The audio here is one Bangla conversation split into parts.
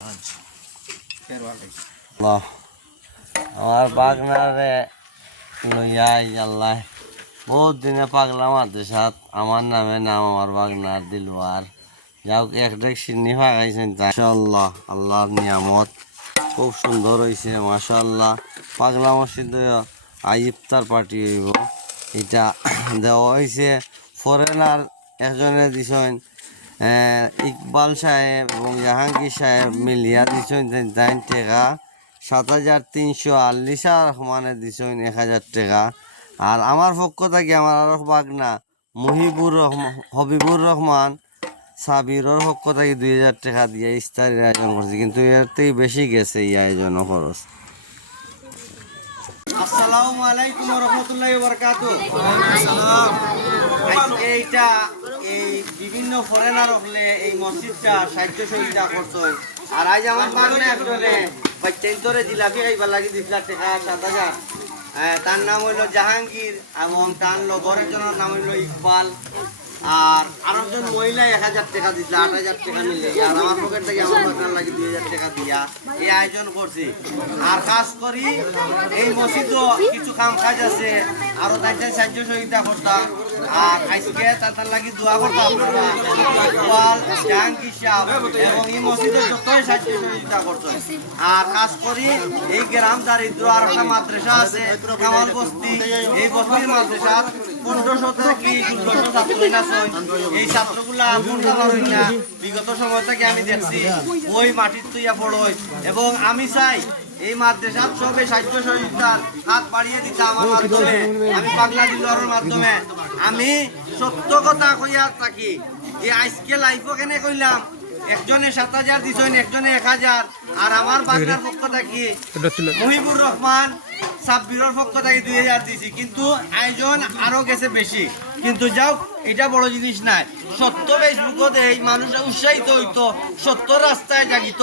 আল্লাহ আমার পাগনারে লইয়াই আল্লাহ বহুত দিনে পাগলা মাদ্রাসাত আমার নামে নাম আমার পাগনার দিলওয়ার যাও এক ডেক সিন্নি ফাগাইছেন মাশাআল্লাহ আল্লাহর নিয়ামত খুব সুন্দর হয়েছে মাশাআল্লাহ পাগলা মসজিদ ইফতার পার্টি হইব এটা দেওয়া হয়েছে ফরেনার একজনে দিছেন ইকবাল সাহেব এবং জাহাঙ্গীর সাহেব মিলিয়া দিছেন 3 টাকা 7,340 রহমানে দিছেন 1,000 টাকা আর আমার পক্ষ থেকে আমার আরো বাগনা হবিবুর রহমান সাবিরের পক্ষ থেকে 2,000 টাকা দিয়ে ইফতারের আয়োজন করছি কিন্তু এর থেকে বেশি গেছে এই আয়োজন খরচ। আসসালামু আলাইকুম ওয়া রাহমাতুল্লাহি ওয়া বারাকাতুহু। এইটা এই বিভিন্ন ফরেনার হলে এই মসজিদটা সাহায্য সহযোগিতা করছেন আর আজ আমার বাগনা একজনে বাচ্চাইন্তরে জিলাপি খাইবার লাগি 2 লাখ টাকা 7,000 তার নাম হইল জাহাঙ্গীর এবং তার লগরের জনের নাম হইল ইকবাল আর আরেকজন মহিলা 1,000 টাকা দিছিল 8,000 টাকা মিলে আর আমার পকেট থেকে আমার বাগনার লাগি 2,000 টাকা দিয়া এই আয়োজন করছি আর কাজ করি এই মসজিদও কিছু কাম কাজ আছে আরো তাইতে সাহায্য সহযোগিতা করতাম আর আজকে তার লাগি দোয়া করতাম ইকবাল জাহাঙ্গীর সাহেব এবং এই মসজিদের যতই সাহায্য সহযোগিতা করছেন আর কাজ করি এই গ্রাম দারিদ্র আর একটা মাদ্রাসা আছে কামাল বস্তি এই বস্তির মাদ্রাসা 1500 থেকে 1600 ছাত্র আছে এই ছাত্রগুলা পড়তে পারেন না বিগত সময় থেকে আমি দেখছি ওই মাটির তুইয়া পড়ই এবং আমি চাই এই মাদ্রাসার সবে সাহায্য সহযোগিতা হাত বাড়িয়ে দিতে আমার মাধ্যমে আমি পাগলা দিলওয়ারের মাধ্যমে আমি সত্য কথা কইয়া থাকি যে আজকে লাইফও কেনে কইলাম একজনে 7,000 দিছেন একজনে 1,000 আর আমার বাগনার পক্ষ থেকে মহিবুর রহমান সাব্বিরের পক্ষ থেকে 2,000 দিছি কিন্তু আয়োজন আরো গেছে বেশি কিন্তু যাও এটা বড় জিনিস নাই সত্য ফেসবুকত এই মানুষ উৎসাহিত হইতো সত্য রাস্তায় জাগিত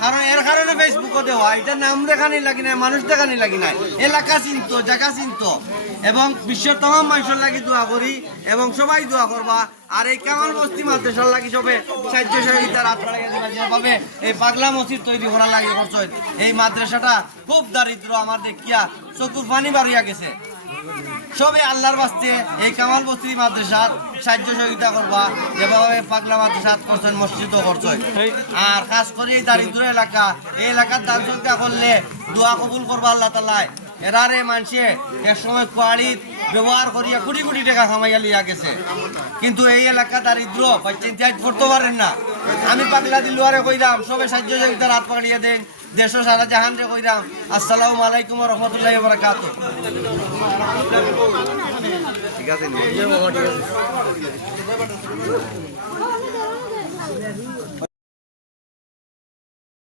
কারণ এর কারণে ফেসবুকও দেওয়া এটা নাম দেখানি লাগি নাই মানুষ দেখানি লাগি নাই এলাকা চিনত জায়গা চিনত এবং বিশ্বের তমাম মানুষের লাগি দোয়া করি এবং সবাই দোয়া করবা আর এই কামাল বস্তি মাদ্রাসার লাগি সবে সাহায্য সহযোগিতার হাত বাড়াইয়া দিবা যেভাবে এই পাগলা মসজিদ তৈরি করার লাগি করছেন এই মাদ্রাসাটা খুব দারিদ্র আমার দেখিয়া চকুর পানি বাড়িয়া গেছে সবে আল্লাহর বাস্তে এই কামাল বস্তি মাদ্রাসা সাহায্য সহযোগিতা করবা যেভাবে পাগলা মাদ্রাসা করছেন মসজিদও করছেন আর খাস করে এই দারিদ্র এলাকা এই এলাকার দান সহযোগিতা করলে দোয়া কবুল করবা আল্লাহ তাআলায় এরারে মানুষে এক সময় কোয়ারি ব্যবহার করিয়া কোটি কোটি টাকা কামাইয়া লিয়া গেছে কিন্তু এই এলাকা দারিদ্র বাচ্চা পড়তে পারেন না আমি পাগলা দিলওয়ারে কইরাম সবে সাহায্য সহযোগিতার হাত পাড়িয়ে দেন দেশ সারা জাহান রে কইরাম আসসালামু আলাইকুম ওয়া রাহমাতুল্লাহি ওয়া বারাকাতুহু। ঠিক আছে